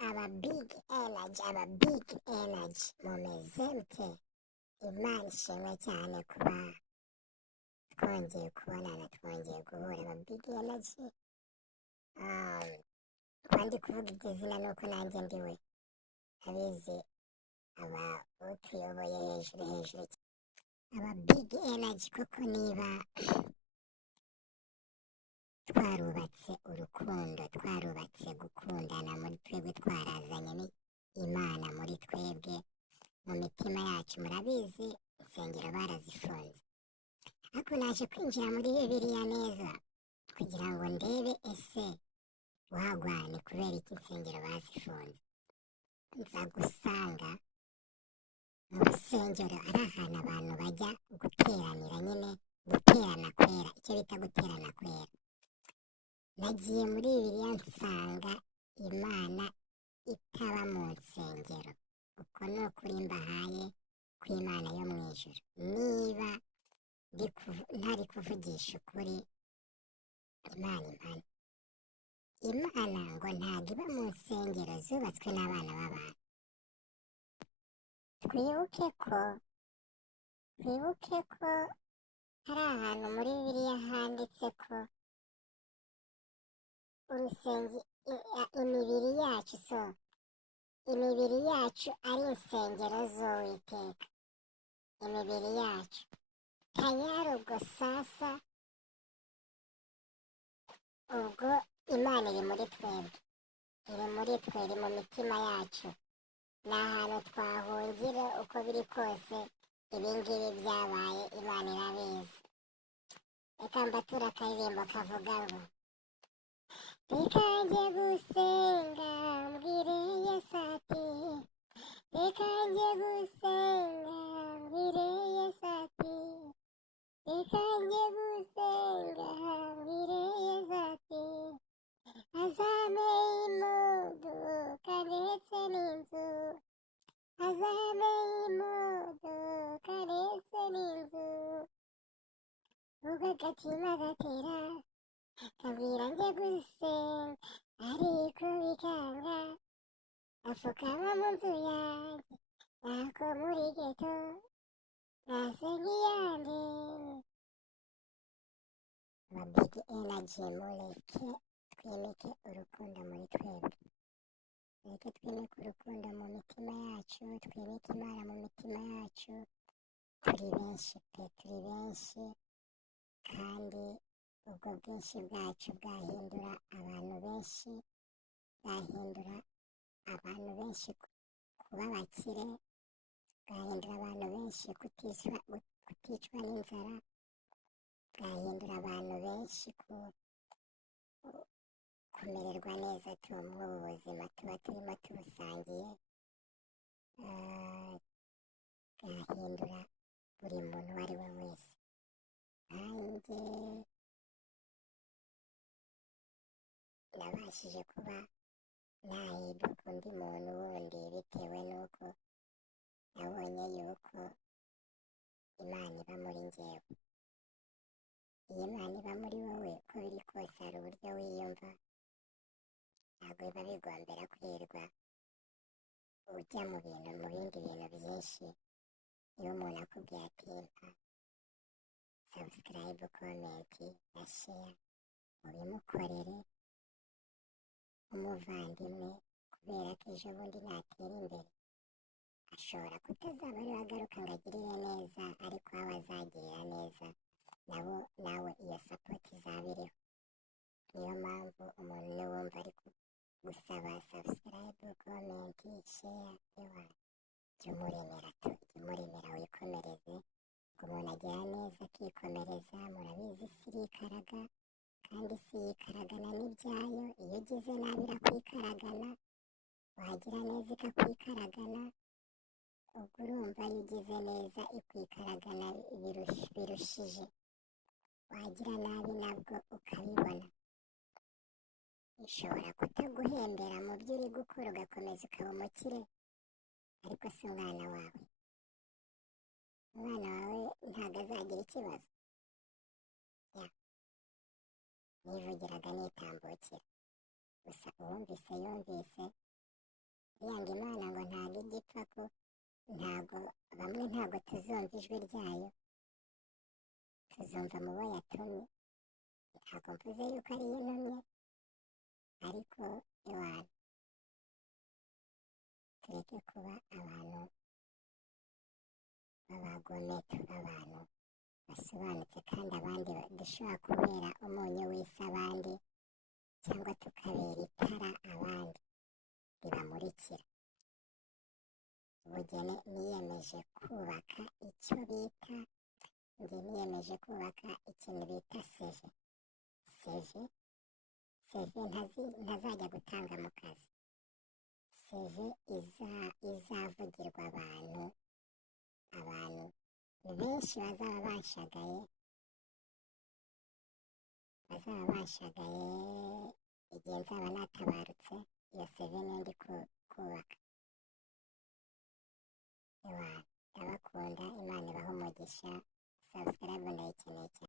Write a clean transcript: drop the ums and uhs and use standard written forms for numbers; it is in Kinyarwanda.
aba big energy mumeze mute? Imana ishimwe cyane kuba twongeye kubonana, twongeye guhura. Aba big energy, kuba ndi kuvuga iryo zina nuko nanjye ndiwe abizi, aba utuyoboye hejuru. Aba big energy koko, niba twarubatse urukundo, twarubatse gukundana muri twebwe, twarazanye Imana muri twebwe mu mitima yacu. Murabizi insengero barazifunze, ariko naje kwinjira muri Bibiliya neza kugira ngo ndebe ese wagwane kubera iki insengero bazifunze. Nza gusanga mu rusengero ari ahantu abantu bajya guteranira, nyine guterana kwera, icyo bita guterana kwera. Nagiye muri Bibiliya nsanga Imana itaba mu nsengero. Uko ni ukuri mbahaye kw'Imana yo mu ijuru. Niba ntari kuvugisha ukuri, Imana impane. Imana ngo ntabwo iba mu nsengero zubatswe n'abana b'abantu. Twibuke ko hari ahantu muri Bibiliya handitse ko imibiri yacu ari insengero z'Uwiteka. Imibiri yacu tayari, ubwo sasa, ubwo Imana iri muri twebwe, iri mu mitima yacu. Ni ahantu twahungira uko biri kose. Ibingibi byabaye, Imana irabizi. Reka mbature akaririmbo kavuga ngo reka njye gusenga mbwire Yesu ati, reka njye gusenga mbwire Yesu ati, reka njye gusenga mbwire Yesu ati, azame imodoka ndetse n'inzu, azame imodoka ndetse n'inzu, ubwo agatima gatera kabwira njye gusenga, ariko bikanga, apfukama mu nzu yanjye, ntako muri geto, nasenga iyande. Aba big energy, mureke twimike urukundo muri twebwe, mureke twimike urukundo mu mitima yacu, twimike Imana mu mitima yacu. Turi benshi pe, turi benshi, kandi ubwo bwinshi bwacu bwahindura abantu benshi, bwahindura abantu benshi kuba abakire, bwahindura abantu benshi kuticwa n'inzara, bwahindura abantu benshi kumererwa neza muri ubu buzima tuba turimo tubusangiye. Bwahindura buri muntu uwo ari we wese. Nanjye nabashije kuba nahinduka undi muntu wundi bitewe n'uko nabonye yuko Imana iba muri njyewe. Iyo Imana iba muri wowe, uko biri kose hari uburyo wiyumva, ntabwo biba bigombera kwirirwa ujya mu bindi bintu byinshi. Iyo umuntu akubwiye ati mpa subscribe, comment na share, ubimukorere umuvandimwe, kubera ko ejo bundi natera imbere ashobora kutazaba ariwe agaruka ngo agirire neza, ariko abo azagirira neza nawe iyo support izaba iriho. Niyo mpamvu umuntu niwumva ari gusaba subscribe, comment, share, jya umuremera wikomereze. Ngo umuntu agira neza akikomereza, murabizi isi irikaraga, kandi isi yikaragana n'ibyayo. Iyo ugize nabi irakwikaragana, wagira neza ikakwikaragana. ubwo urumva iyo ugize neza ikwikaragana birushije, wagira nabi nabwo ukabibona. Ishobora kutaguhembera mu byo uri gukora ugakomeza ukaba umukire, ariko si umwana wawe ntabwo azagira ikibazo. Nivugiraga nitambukira, gusa uwumvise yumvise, yanga imana ngo ntabwo ijya ipfa ko ntabwo bamwe ntabwo tuzumva ijwi ryayo, tuzumva mu bo yatumye. Ntabwo mvuze yuko ariyo intumye, ariko iwana tureke kuba abantu b'abagome, tuba abantu basobanutse kandi abandi dushobora kubera umunyu w'isi abandi, cyangwa tukabera itara abandi ribamurikira. Ubugeni niyemeje kubaka icyo bita, njye niyemeje kubaka ikintu bita seve. Seve ntazajya gutanga mu kazi, seve izavugirwa abantu benshi bazaba banshagaye igihe nzaba natabarutse. Iyo seve niyo ndi kubaka. Ndabakunda, Imana ibahe umugisha. Subscribe ndayikeneye cyane.